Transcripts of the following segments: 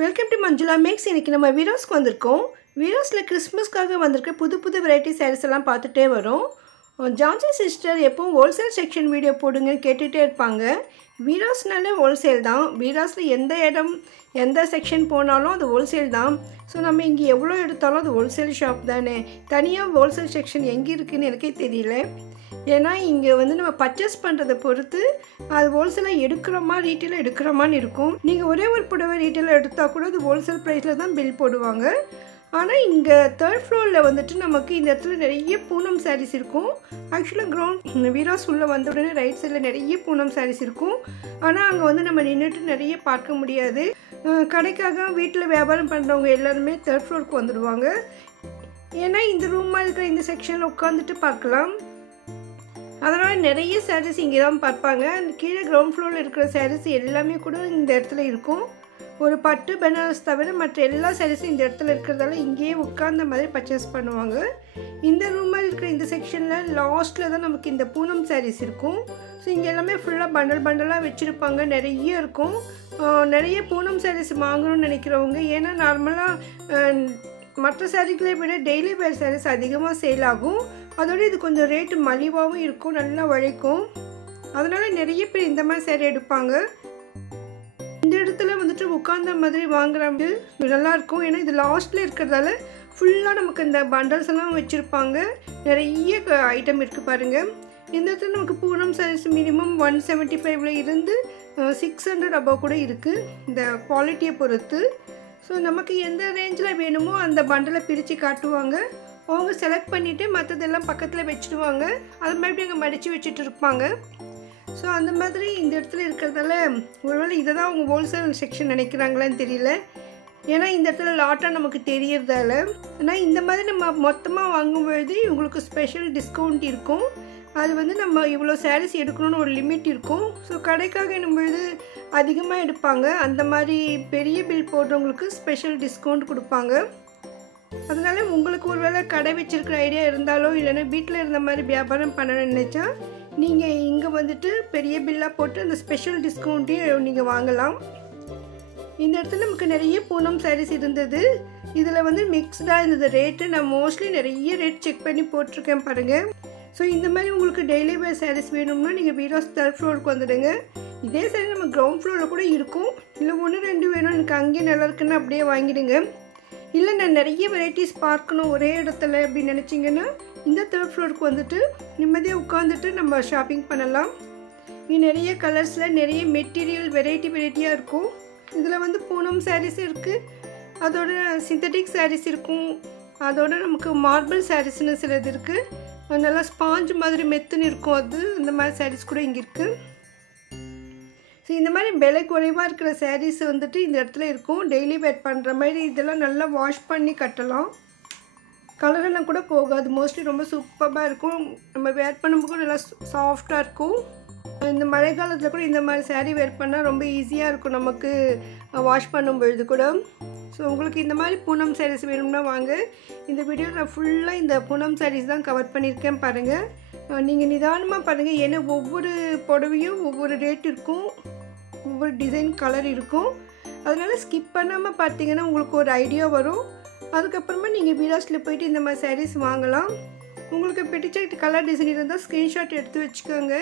Welcome to Manjula maths. இன்றைக்கி நம்ம வீரோஸ்க்கு வந்திருக்கோம். வீரோஸில் கிறிஸ்மஸ்க்காக வந்திருக்க புது புது வெரைட்டி சாரீஸ் எல்லாம் பார்த்துட்டே வரோம். ஜான்சி சிஸ்டர் எப்பவும் ஹோல்சேல் செக்ஷன் வீடியோ போடுங்கன்னு கேட்டுகிட்டே இருப்பாங்க. வீரோஸ்னாலே ஹோல்சேல் தான். வீரோஸில் எந்த இடம் எந்த செக்ஷன் போனாலும் அது ஹோல்சேல் தான். ஸோ நம்ம இங்கே எவ்வளோ எடுத்தாலும் அது ஹோல்சேல் ஷாப் தானே. தனியாக ஹோல்சேல் செக்ஷன் எங்கே இருக்குதுன்னு எனக்கே தெரியல. ஏன்னா இங்கே வந்து நம்ம பர்ச்சேஸ் பண்ணுறதை பொறுத்து அது ஹோல்சேலாக எடுக்கிறோமா ரீட்டெயிலாக எடுக்கிறோமான்னு இருக்கும். நீங்கள் ஒரே ஒரு புடவை ரீட்டெயிலாக எடுத்தால் கூட அது ஹோல்சேல் ப்ரைஸில் தான் பில் போடுவாங்க. ஆனால் இங்கே தேர்ட் ஃப்ளோரில் வந்துட்டு நமக்கு இந்த இடத்துல நிறைய பூனம் சாரீஸ் இருக்கும். ஆக்சுவலாக கிரவுண்ட் வீராஸ் உள்ளே வந்த உடனே ரைட் சைடில் நிறைய பூனம் சாரீஸ் இருக்கும். ஆனால் அங்கே வந்து நம்ம நின்றுட்டு நிறைய பார்க்க முடியாது. கடைக்காக வீட்டில் வியாபாரம் பண்ணுறவங்க எல்லாருமே தேர்ட் ஃப்ளோருக்கு வந்துடுவாங்க. ஏன்னா இந்த ரூமாக இருக்கிற இந்த செக்ஷனில் உட்காந்துட்டு பார்க்கலாம். அதனால் நிறைய சாரீஸ் இங்கே தான் பார்ப்பாங்க. கீழே கிரவுண்ட் ஃப்ளோரில் இருக்கிற சாரீஸ் எல்லாமே கூட இந்த இடத்துல இருக்கும். ஒரு பட்டு பனாரஸ் தவிர மற்ற எல்லா சாரீஸும் இந்த இடத்துல இருக்கிறதால இங்கேயே உட்கார்ந்த மாதிரி பர்ச்சேஸ் பண்ணுவாங்க. இந்த ரூமில் இருக்கிற இந்த செக்ஷனில் லாஸ்ட்டில் தான் நமக்கு இந்த பூனம் சாரீஸ் இருக்கும். ஸோ இங்கே எல்லாமே ஃபுல்லாக பண்டலாக வச்சுருப்பாங்க. நிறைய இருக்கும். நிறைய பூனம் சாரீஸ் வாங்கணும்னு நினைக்கிறவங்க, ஏன்னா நார்மலாக மற்ற சாரீக்களை விட டெய்லி வேர் சாரீஸ் அதிகமாக சேல் ஆகும். அதோடு இது கொஞ்சம் ரேட்டு மலிவாகவும் இருக்கும், நல்லா உழைக்கும். அதனால் நிறைய பேர் இந்த மாதிரி சாரீ எடுப்பாங்க. இந்த இடத்துல வந்துட்டு உட்கார்ந்த மாதிரி வாங்குறாங்க நல்லாயிருக்கும். ஏன்னா இது லாஸ்ட்டில் இருக்கிறதால ஃபுல்லாக நமக்கு இந்த பண்டல்ஸ் எல்லாம் வச்சுருப்பாங்க. நிறைய ஐட்டம் இருக்குது பாருங்கள். இந்த இடத்துல நமக்கு பூனம் சாரீஸ் மினிமம் 175 இருந்து 600 அபவ் கூட இருக்குது, இந்த குவாலிட்டியை பொறுத்து. ஸோ நமக்கு எந்த ரேஞ்சில் வேணுமோ அந்த பண்டலை பிரித்து காட்டுவாங்க. அவங்க செலக்ட் பண்ணிவிட்டு மற்றதெல்லாம் பக்கத்தில் வச்சுடுவாங்க. அது மாதிரி அங்கே மடித்து வச்சுட்டு இருப்பாங்க. ஸோ அந்த மாதிரி இந்த இடத்துல இருக்கிறதால ஒருவேளை இதை தான் அவங்க ஹோல்சேல் செக்ஷன் நினைக்கிறாங்களான்னு தெரியல. ஏன்னா இந்த இடத்துல லாட்டாக நமக்கு தெரியறதால. ஆனால் இந்த மாதிரி நம்ம மொத்தமாக வாங்கும்பொழுது இவங்களுக்கு ஸ்பெஷல் டிஸ்கவுண்ட் இருக்கும். அது வந்து நம்ம இவ்வளோ சாரீஸ் எடுக்கணும்னு ஒரு லிமிட் இருக்கும். ஸோ கடைக்காக என்னும்பொழுது அதிகமாக எடுப்பாங்க. அந்த மாதிரி பெரிய பில் போடுறவங்களுக்கு ஸ்பெஷல் டிஸ்கவுண்ட் கொடுப்பாங்க. அதனால உங்களுக்கு ஒரு வேளை கடை வச்சுருக்கிற ஐடியா இருந்தாலோ இல்லைன்னா வீட்டில் இருந்த மாதிரி வியாபாரம் பண்ணணும்னு நினச்சா நீங்கள் இங்கே வந்துட்டு பெரிய பில்லாக போட்டு அந்த ஸ்பெஷல் டிஸ்கவுண்ட்டையும் நீங்கள் வாங்கலாம். இந்த இடத்துல நமக்கு நிறைய பூனம் சாரீஸ் இருந்தது. இதில் வந்து மிக்ஸ்டாக இருந்தது ரேட்டு. நான் மோஸ்ட்லி நிறைய ரேட் செக் பண்ணி போட்டிருக்கேன் பாருங்கள். ஸோ இந்த மாதிரி உங்களுக்கு டெய்லி வேர் சாரீஸ் வேணும்னா நீங்கள் வீராஸ் தேர்ட் ஃப்ளோருக்கு வந்துடுங்க. இதே சாரி நம்ம கிரவுண்ட் ஃப்ளோரில் கூட இருக்கும். இல்லை 1-2 வேணும் எனக்கு அங்கேயே நல்லா இருக்குன்னு அப்படியே வாங்கிடுங்க. இல்லை நான் நிறைய வெரைட்டிஸ் பார்க்கணும் ஒரே இடத்துல அப்படின்னு நினச்சிங்கன்னா இந்த தேர்ட் ஃப்ளோருக்கு வந்துட்டு நிம்மதியாக உட்காந்துட்டு நம்ம ஷாப்பிங் பண்ணலாம். இங்கே நிறைய கலர்ஸில் நிறைய மெட்டீரியல் வெரைட்டியாக இருக்கும். இதில் வந்து பூனம் சாரீஸ் இருக்குது, அதோட சிந்தட்டிக் சாரீஸ் இருக்கும், அதோட நமக்கு மார்பிள் சாரீஸ்னு சிலது இருக்குது. நல்லா ஸ்பாஞ்ச் மாதிரி மெத்துன்னு இருக்கும். அந்த மாதிரி சாரீஸ் கூட இங்கே இருக்குது. ஸோ இந்த மாதிரி விலை குறைவாக இருக்கிற சாரீஸ் வந்துட்டு இந்த இடத்துல இருக்கும். டெய்லி வேர் பண்ணுற மாதிரி இதெல்லாம் நல்லா வாஷ் பண்ணி கட்டலாம். கலரெல்லாம் கூட போகாது. மோஸ்ட்லி ரொம்ப சூப்பராக இருக்கும். நம்ம வேர் பண்ணும்போது கூட நல்லா சாஃப்டாக இருக்கும். இந்த மழை காலத்தில் கூட இந்த மாதிரி சாரீ வேர் பண்ணால் ரொம்ப ஈஸியாக இருக்கும் நமக்கு வாஷ் பண்ணும்பொழுது கூட. ஸோ உங்களுக்கு இந்த மாதிரி பூனம் சாரீஸ் வேணும்னா வாங்க. இந்த வீடியோ நான் ஃபுல்லாக இந்த பூனம் சாரீஸ் தான் கவர் பண்ணியிருக்கேன் பாருங்கள். நீங்கள் நிதானமாக பாருங்கள். ஏன்னா ஒவ்வொரு புடவையும் ஒவ்வொரு ரேட் இருக்கும், ஒவ்வொரு டிசைன் கலர் இருக்கும். அதனால் ஸ்கிப் பண்ணாமல் பார்த்தீங்கன்னா உங்களுக்கு ஒரு ஐடியா வரும். அதுக்கப்புறமா நீங்கள் வீராஸில் போய்ட்டு இந்த மாதிரி சாரீஸ் வாங்கலாம். உங்களுக்கு பிடிச்ச கலர் டிசைன் இருந்தால் ஸ்க்ரீன்ஷாட் எடுத்து வச்சுக்கோங்க.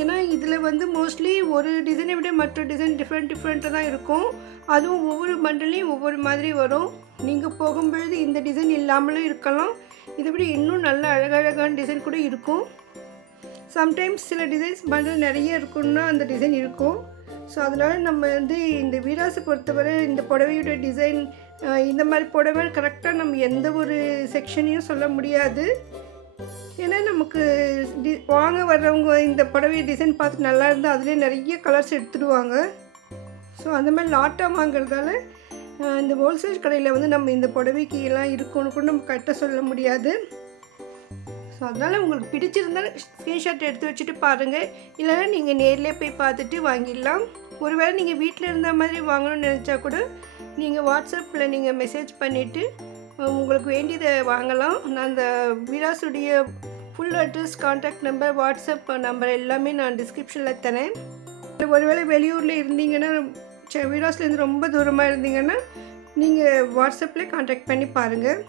ஏன்னா இதில் வந்து மோஸ்ட்லி ஒரு டிசைனை விட மற்ற டிசைன் டிஃப்ரெண்ட்டாக தான் இருக்கும். அதுவும் ஒவ்வொரு பண்டல்லையும் ஒவ்வொரு மாதிரி வரும். நீங்கள் போகும்பொழுது இந்த டிசைன் இல்லாமலும் இருக்கலாம். இதை விட இன்னும் நல்ல அழகழகான டிசைன் கூட இருக்கும். சம்டைம்ஸ் சில டிசைன்ஸ் பண்டல் நிறைய இருக்குன்னா அந்த டிசைன் இருக்கும். ஸோ அதனால் நம்ம வந்து இந்த வீராஸை பொறுத்தவரை இந்த புடவையோட டிசைன் இந்த மாதிரி புடவை கரெக்டாக நம்ம எந்த ஒரு செக்ஷனையும் சொல்ல முடியாது. ஏன்னா நமக்கு வாங்க வர்றவங்க இந்த புடவை டிசைன் பார்த்து நல்லா இருந்தால் அதுலேயே நிறைய கலர்ஸ் எடுத்துடுவாங்க. ஸோ அந்த மாதிரி லாட்டாக வாங்குறதால இந்த ஹோல்சேல் கடையில் வந்து நம்ம இந்த புடவைக்கு எல்லாம் இருக்குன்னு கூட நம்ம கரெக்டாக சொல்ல முடியாது. ஸோ அதனால் உங்களுக்கு பிடிச்சிருந்தால் ஸ்க்ரீன்ஷாட் எடுத்து வச்சுட்டு பாருங்கள். இல்லைன்னா நீங்கள் நேர்லேயே போய் பார்த்துட்டு வாங்கிடலாம். ஒருவேளை நீங்கள் வீட்டில் இருந்த மாதிரி வாங்கணும்னு நினச்சா கூட நீங்கள் வாட்ஸ்அப்பில் நீங்கள் மெசேஜ் பண்ணிவிட்டு உங்களுக்கு வேண்டியதை வாங்கலாம். நான் அந்த வீராஸுடைய full address, contact number, WhatsApp number எல்லாமே நான் டிஸ்கிரிப்ஷனில் தரேன். ஒருவேளை வெளியூரில் இருந்தீங்கன்னா வீடியோஸ்லேருந்து ரொம்ப தூரமாக இருந்தீங்கன்னா நீங்கள் வாட்ஸ்அப்பில் காண்டாக்ட் பண்ணி பாருங்கள்.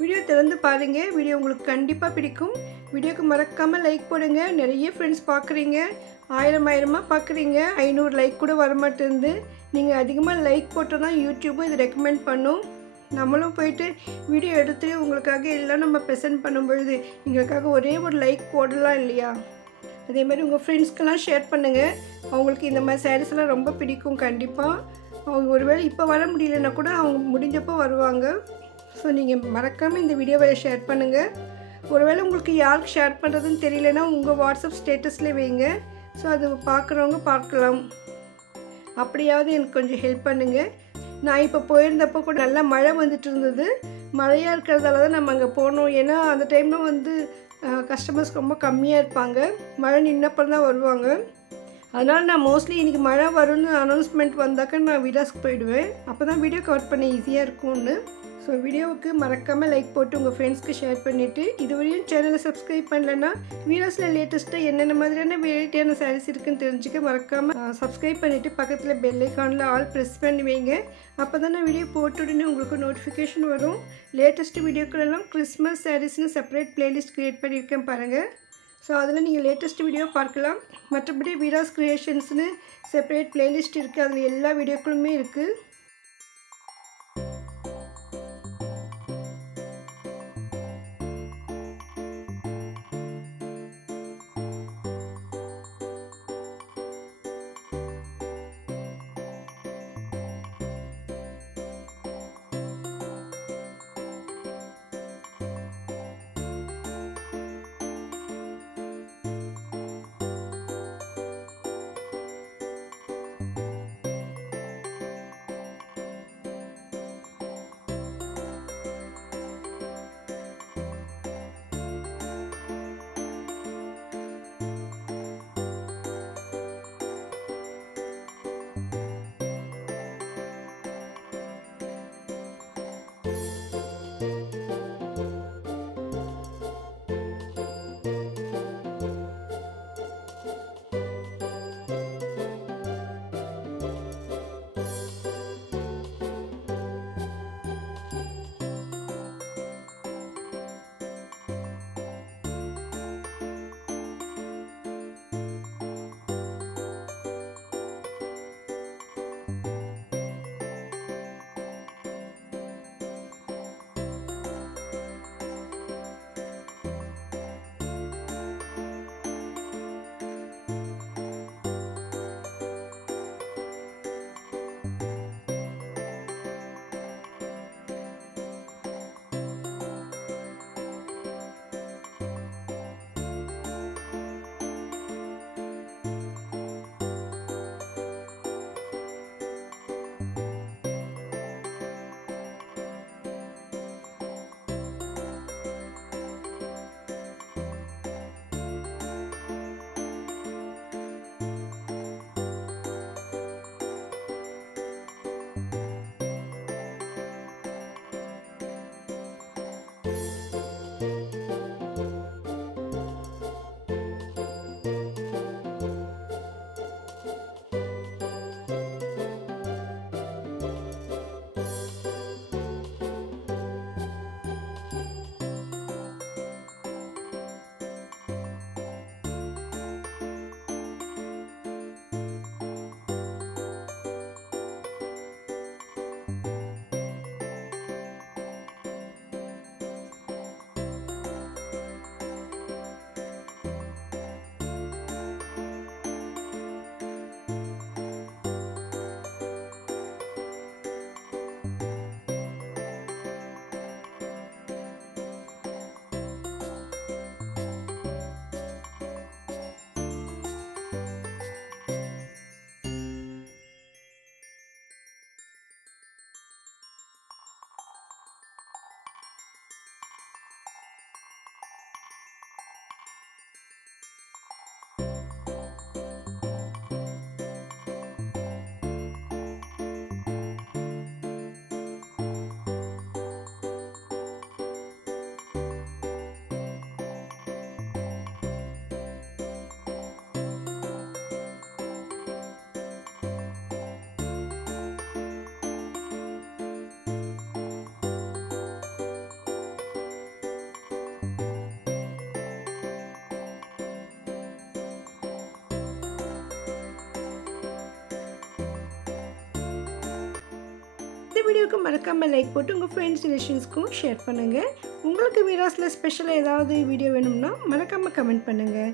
வீடியோ திறந்து பாருங்கள். வீடியோ உங்களுக்கு கண்டிப்பாக பிடிக்கும். வீடியோக்கு மறக்காமல் லைக் போடுங்க. நிறைய ஃப்ரெண்ட்ஸ் பார்க்குறீங்க, ஆயிரமாக பார்க்குறீங்க, 500 லைக் கூட வரமாட்டேருந்து. நீங்கள் அதிகமாக லைக் போட்டால் தான் யூடியூப்பும் இது ரெக்கமெண்ட் பண்ணும். நம்மளும் போயிட்டு வீடியோ எடுத்துகிட்டு உங்களுக்காக எல்லாம் நம்ம ப்ரெசென்ட் பண்ணும்பொழுது எங்களுக்காக ஒரே ஒரு லைக் போடலாம் இல்லையா? அதே மாதிரி உங்கள் ஃப்ரெண்ட்ஸ்க்கெல்லாம் ஷேர் பண்ணுங்கள். அவங்களுக்கு இந்த மாதிரி சாரீஸ்லாம் ரொம்ப பிடிக்கும். கண்டிப்பாக அவங்க ஒருவேளை இப்போ வர முடியலன்னா கூட அவங்க முடிஞ்சப்போ வருவாங்க. ஸோ நீங்கள் மறக்காமல் இந்த வீடியோவை ஷேர் பண்ணுங்கள். ஒருவேளை உங்களுக்கு யாருக்கு ஷேர் பண்ணுறதுன்னு தெரியலனா உங்கள் வாட்ஸ்அப் ஸ்டேட்டஸ்லேயே வைங்க. ஸோ அது பார்க்குறவங்க பார்க்கலாம். அப்படியாவது எனக்கு கொஞ்சம் ஹெல்ப் பண்ணுங்கள். நான் இப்போ போயிருந்தப்போ கூட நல்லா மழை வந்துட்டு இருந்தது. மழையாக இருக்கிறதால தான் நம்ம அங்கே போனோம். ஏன்னா அந்த டைமில் வந்து கஸ்டமர்ஸ் ரொம்ப கம்மியாக இருப்பாங்க. மழை நின்னப்பறம் தான் வருவாங்க. அதனால் நான் மோஸ்ட்லி இன்றைக்கி மழை வரும்னு அனௌன்ஸ்மெண்ட் வந்தாக்க நான் வீடியோஸ்க்கு போயிடுவேன். அப்போ தான் வீடியோ கவர் பண்ண ஈஸியாக இருக்கும்னு. ஸோ வீடியோவுக்கு மறக்காமல் லைக் போட்டு உங்கள் ஃப்ரெண்ட்ஸ்க்கு ஷேர் பண்ணிவிட்டு இதுவரையும் சேனலை சப்ஸ்கிரைப் பண்ணலைன்னா வீடியோஸில் லேட்டஸ்ட்டாக என்னென்ன மாதிரியான வெரைட்டியான சாரீஸ் இருக்குதுன்னு தெரிஞ்சுக்க மறக்காமல் சப்ஸ்கிரைப் பண்ணிவிட்டு பக்கத்தில் பெல் ஐக்கானில் ஆல் ப்ரெஸ் பண்ணி வைங்க. அப்போ தான் நான் வீடியோ போட்ட உடனே உங்களுக்கு நோட்டிஃபிகேஷன் வரும். லேட்டஸ்ட் வீடியோக்களெல்லாம் கிறிஸ்மஸ் சாரீஸ்னு செப்பரேட் ப்ளேலிஸ்ட் க்ரியேட் பண்ணியிருக்கேன் பாருங்கள். ஸோ அதில் நீங்கள் லேட்டஸ்ட் வீடியோ பார்க்கலாம். மற்றபடி வீராஸ் க்ரியேஷன்ஸ்னு செப்பரேட் ப்ளேலிஸ்ட் இருக்குது. அதில் எல்லா வீடியோக்களுமே இருக்குது. வீடியோக்கு மறக்காமல் லைக் போட்டு உங்கள் ஃப்ரெண்ட்ஸ் ரிலேஷன்ஸ்க்கும் ஷேர் பண்ணுங்கள். உங்களுக்கு வீராஸில் ஸ்பெஷலாக ஏதாவது வீடியோ வேணும்னா மறக்காமல் கமெண்ட் பண்ணுங்கள்.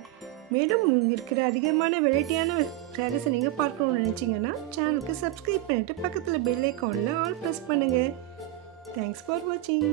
மேலும் இருக்கிற அதிகமான வெரைட்டியான சாரீஸை நீங்கள் பார்க்கணுன்னு நினச்சிங்கன்னா சேனலுக்கு சப்ஸ்கிரைப் பண்ணிவிட்டு பக்கத்தில் பெல் ஐக்கானில் ஆல் ப்ரெஸ் பண்ணுங்கள். தேங்க்ஸ் ஃபார் வாட்சிங்.